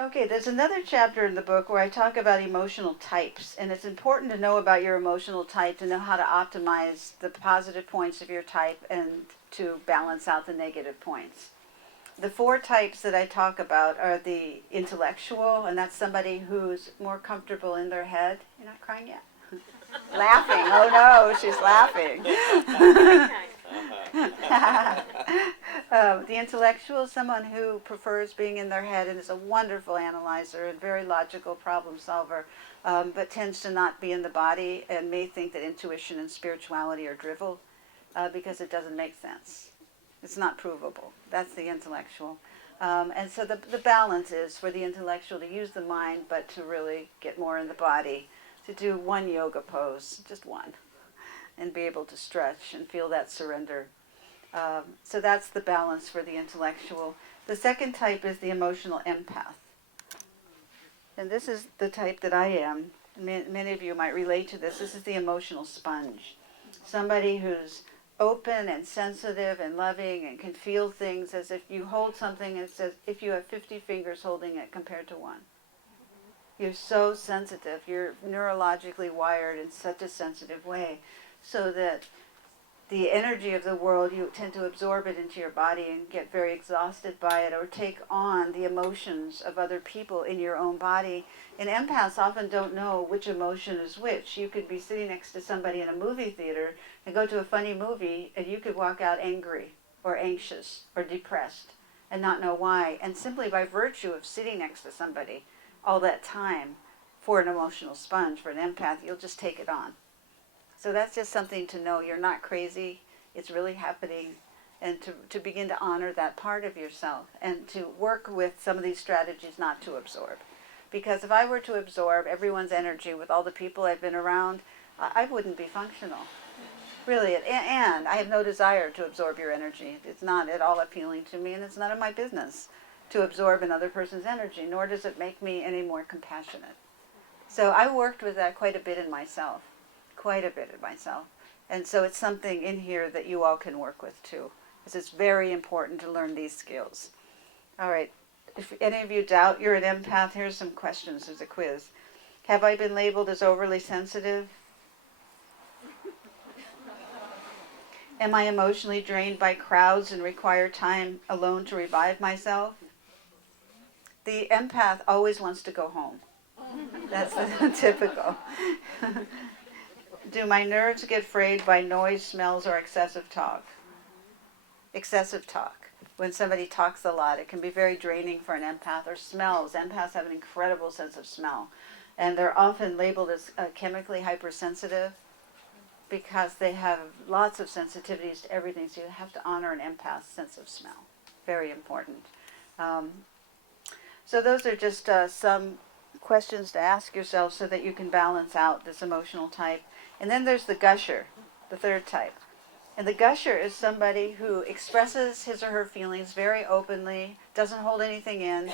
Okay, there's another chapter in the book where I talk about emotional types, and it's important to know about your emotional type to know how to optimize the positive points of your type and to balance out the negative points. The four types that I talk about are the intellectual, and that's somebody who's more comfortable in their head. You're not crying yet? Laughing. Oh no, she's laughing. The intellectual is someone who prefers being in their head and is a wonderful analyzer and very logical problem solver, but tends to not be in the body and may think that intuition and spirituality are drivel because it doesn't make sense. It's not provable. That's the intellectual. And so the balance is for the intellectual to use the mind, but to really get more in the body, to do one yoga pose, just one, and be able to stretch and feel that surrender. So that's the balance for the intellectual. The second type is the emotional empath. And this is the type that I am. Many of you might relate to this. This is the emotional sponge. Somebody who's open and sensitive and loving and can feel things as if you hold something and it's as if you have 50 fingers holding it compared to one. You're so sensitive. You're neurologically wired in such a sensitive way so that the energy of the world, you tend to absorb it into your body and get very exhausted by it or take on the emotions of other people in your own body. And empaths often don't know which emotion is which. You could be sitting next to somebody in a movie theater and go to a funny movie and you could walk out angry or anxious or depressed and not know why. And simply by virtue of sitting next to somebody all that time, for an emotional sponge, for an empath, you'll just take it on. So that's just something to know. You're not crazy. It's really happening. And to begin to honor that part of yourself and to work with some of these strategies not to absorb. Because if I were to absorb everyone's energy with all the people I've been around, I wouldn't be functional. Really. And I have no desire to absorb your energy. It's not at all appealing to me, and it's none of my business to absorb another person's energy, nor does it make me any more compassionate. So I worked with that quite a bit in myself. And so it's something in here that you all can work with too, because it's very important to learn these skills. All right, if any of you doubt you're an empath, here's some questions. There's a quiz. Have I been labeled as overly sensitive? Am I emotionally drained by crowds and require time alone to revive myself? The empath always wants to go home. That's typical. Do my nerves get frayed by noise, smells, or excessive talk? Excessive talk. When somebody talks a lot, it can be very draining for an empath. Or smells. Empaths have an incredible sense of smell. And they're often labeled as chemically hypersensitive because they have lots of sensitivities to everything. So you have to honor an empath's sense of smell. Very important. So those are just some questions to ask yourself so that you can balance out this emotional type. And then there's the gusher, the third type. And the gusher is somebody who expresses his or her feelings very openly, doesn't hold anything in,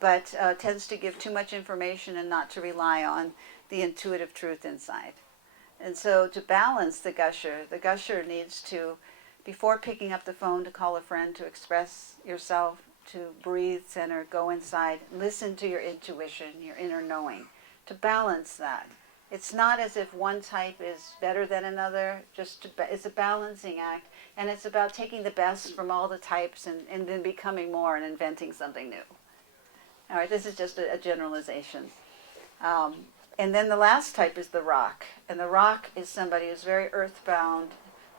but tends to give too much information and not to rely on the intuitive truth inside. And so to balance the gusher needs to, before picking up the phone to call a friend to express yourself, to breathe, center, go inside, listen to your intuition, your inner knowing, to balance that. It's not as if one type is better than another, it's a balancing act, and it's about taking the best from all the types and then becoming more and inventing something new. All right, this is just a generalization. And then the last type is the rock, and the rock is somebody who's very earthbound.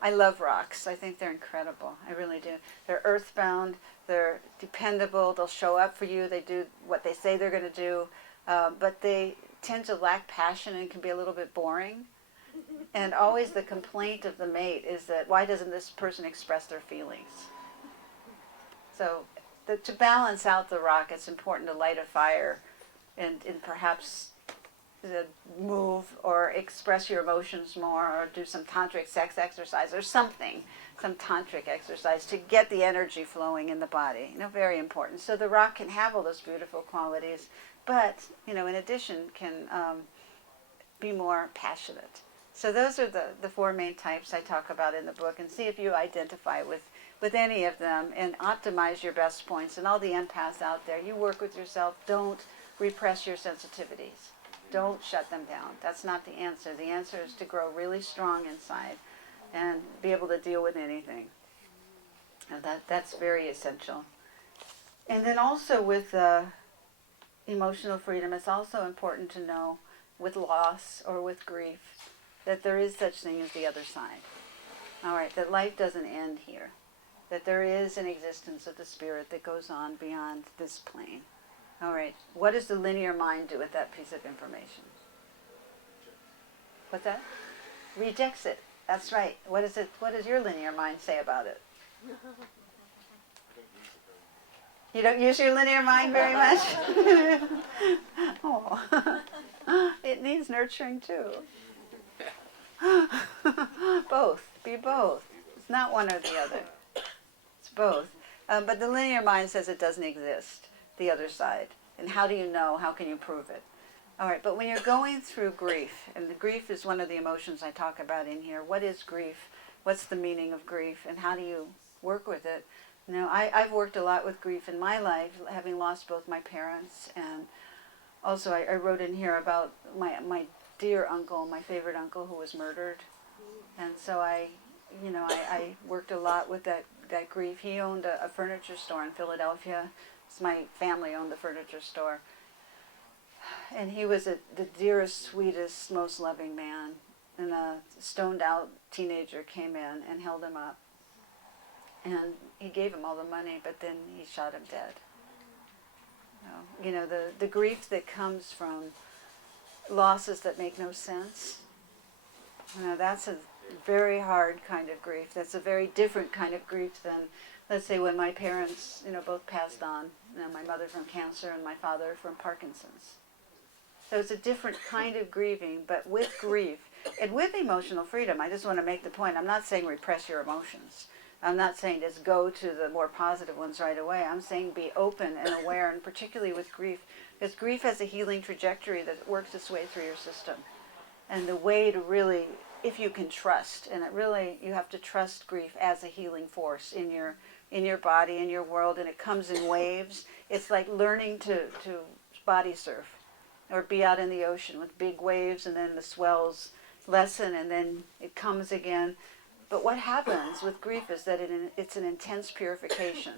I love rocks. I think they're incredible. I really do. They're earthbound, they're dependable, they'll show up for you, they do what they say they're going to do, but they tend to lack passion and can be a little bit boring. And always the complaint of the mate is that, why doesn't this person express their feelings? So to balance out the rock, it's important to light a fire and perhaps move or express your emotions more or do some tantric sex exercise or something, some tantric exercise to get the energy flowing in the body. Very important. So the rock can have all those beautiful qualities, but, in addition can be more passionate. So those are the four main types I talk about in the book, and see if you identify with any of them and optimize your best points. And all the empaths out there, you work with yourself. Don't repress your sensitivities. Don't shut them down. That's not the answer. The answer is to grow really strong inside and be able to deal with anything. And that's very essential. And then also with emotional freedom, it's also important to know with loss or with grief that there is such thing as the other side. All right, that life doesn't end here. That there is an existence of the spirit that goes on beyond this plane. All right, what does the linear mind do with that piece of information? What's that? Rejects it. That's right. What does your linear mind say about it? You don't use your linear mind very much? Oh, it needs nurturing too. Both. Be both. It's not one or the other. It's both. But the linear mind says it doesn't exist, the other side. And how do you know? How can you prove it? All right, but when you're going through grief, and the grief is one of the emotions I talk about in here, what is grief? What's the meaning of grief? And how do you work with it? You know, I've worked a lot with grief in my life, having lost both my parents, and also I wrote in here about my dear uncle, my favorite uncle who was murdered. And so I worked a lot with that grief. He owned a furniture store in Philadelphia. My family owned the furniture store. And he was the dearest, sweetest, most loving man. And a stoned out teenager came in and held him up. And he gave him all the money, but then he shot him dead. You know, the grief that comes from losses that make no sense, you know, that's a very hard kind of grief. That's a very different kind of grief than, let's say, when my parents, both passed on. My mother from cancer and my father from Parkinson's. So it's a different kind of grieving, but with grief and with emotional freedom, I just want to make the point, I'm not saying repress your emotions. I'm not saying just go to the more positive ones right away. I'm saying be open and aware, and particularly with grief, because grief has a healing trajectory that works its way through your system. And the way to really, if you can trust, and you have to trust grief as a healing force in your body, in your world, and it comes in waves. It's like learning to body surf or be out in the ocean with big waves, and then the swells lessen and then it comes again. But what happens with grief is that it's an intense purification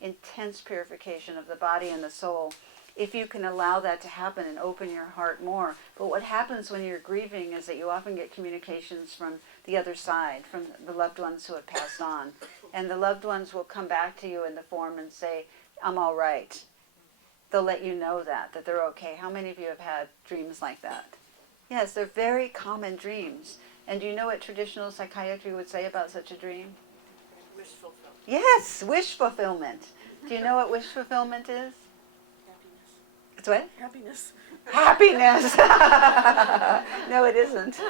of the body and the soul, if you can allow that to happen and open your heart more. But what happens when you're grieving is that you often get communications from the other side, from the loved ones who have passed on. And the loved ones will come back to you in the form and say, I'm all right. They'll let you know that they're okay. How many of you have had dreams like that? Yes, they're very common dreams. And do you know what traditional psychiatry would say about such a dream? Wish fulfillment. Yes, wish fulfillment. Do you know what wish fulfillment is? Happiness. It's what? Happiness. Happiness. No, it isn't.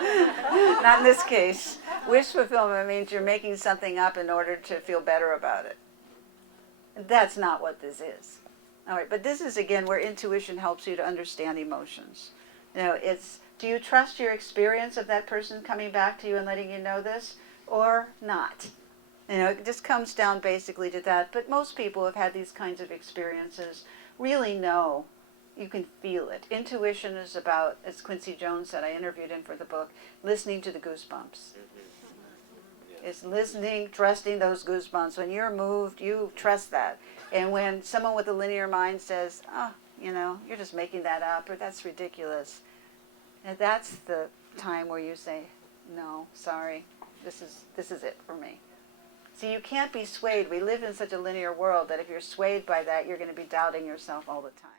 Not in this case. Wish fulfillment means you're making something up in order to feel better about it. That's not what this is. All right, but this is, again, where intuition helps you to understand emotions. Do you trust your experience of that person coming back to you and letting you know this, or not? It just comes down basically to that. But most people who have had these kinds of experiences really know. You can feel it. Intuition is about, as Quincy Jones said, I interviewed him for the book, listening to the goosebumps. It's listening, trusting those goosebumps. When you're moved, you trust that. And when someone with a linear mind says, you're just making that up, or that's ridiculous, and that's the time where you say, no, sorry, this is it for me. See, you can't be swayed. We live in such a linear world that if you're swayed by that, you're going to be doubting yourself all the time.